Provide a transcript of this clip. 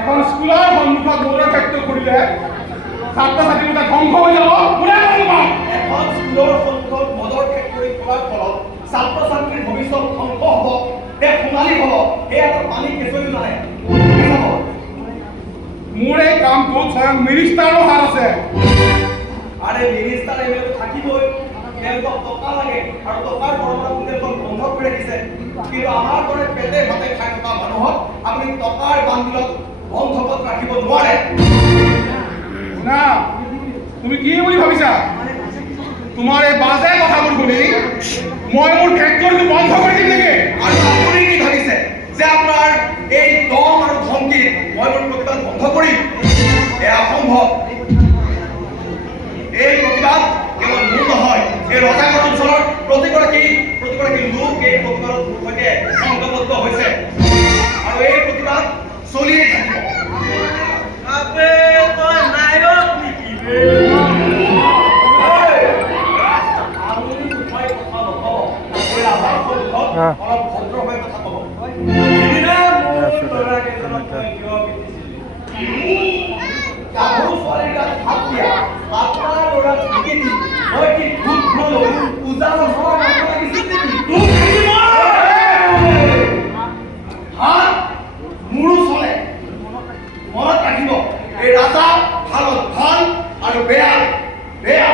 এখন স্কুলৰ সন্মুখত মৌলৰ ফেক্টৰী খুলিলে ছাত্ৰ ছাত্ৰীবিলাক ধ্বংস হৈ যাব। কোনে গম পাম? এখন স্কুলৰ সন্মুখত মদৰ ফেক্টৰী খোলাৰ ফলত ছাত্ৰ ছাত্ৰীৰ ভৱিষ্যত ধ্বংস হ'ব, দেশ সোণালী হ'ব। সেয়াটো পানী কেঁচুৱাইও জানে। মোৰ এই কামটোত স্বয়ং মিনিষ্টাৰৰ হাত আছে। আৰে মিনিষ্টাৰ এমএলএ থাকিবই, তেওঁলোকক টকা লাগে আৰু টকাৰ বৰবাদ তেওঁলোকক বন্ধ কৰি ৰাখিছে। কিন্তু আমাৰ দৰে পেটে ভাতে খাই থকা মানুহক আপুনি টকাৰ বান্দিলত বন্ধকত ৰাখিব নোৱাৰে। না তুমি কি বুলি ভাবিছা? তোমাৰ এই বাজে কথাবোৰ শুনি মই মোৰ ফেক্টৰীটো বন্ধ কৰি দিম নেকি? আৰু আপুনি কি ভাবিছে যে আপোনাৰ এই দম আৰু ধমকি মই মোৰ প্ৰতিবাদ বন্ধ কৰিম? এয়া অসম্ভৱ। এই প্ৰতিবাদ কেৱল মোৰ নহয়, এই ৰজাগড় অঞ্চলৰ প্ৰতিগৰাকী লোক এই প্ৰতিবাদৰ সৈতে সংঘবদ্ধ হৈছে আৰু এই প্ৰতিবাদ চলিয়ে থাকিব। অলপ ভদ্ৰভাৱে কথা ক'ব। গাভৰু ছোৱালীৰ গাত হাত দিয়া, আপোনাৰ ল'ৰাক ঢুকি দি মই কি ভূত লৈ পূজা নচলা মানুহ লাগিছিল নেকি? হাত মোৰো চলে। মনত ৰাখিব, এই ৰাজা ভালত ভাল আৰু বেয়া বেয়া।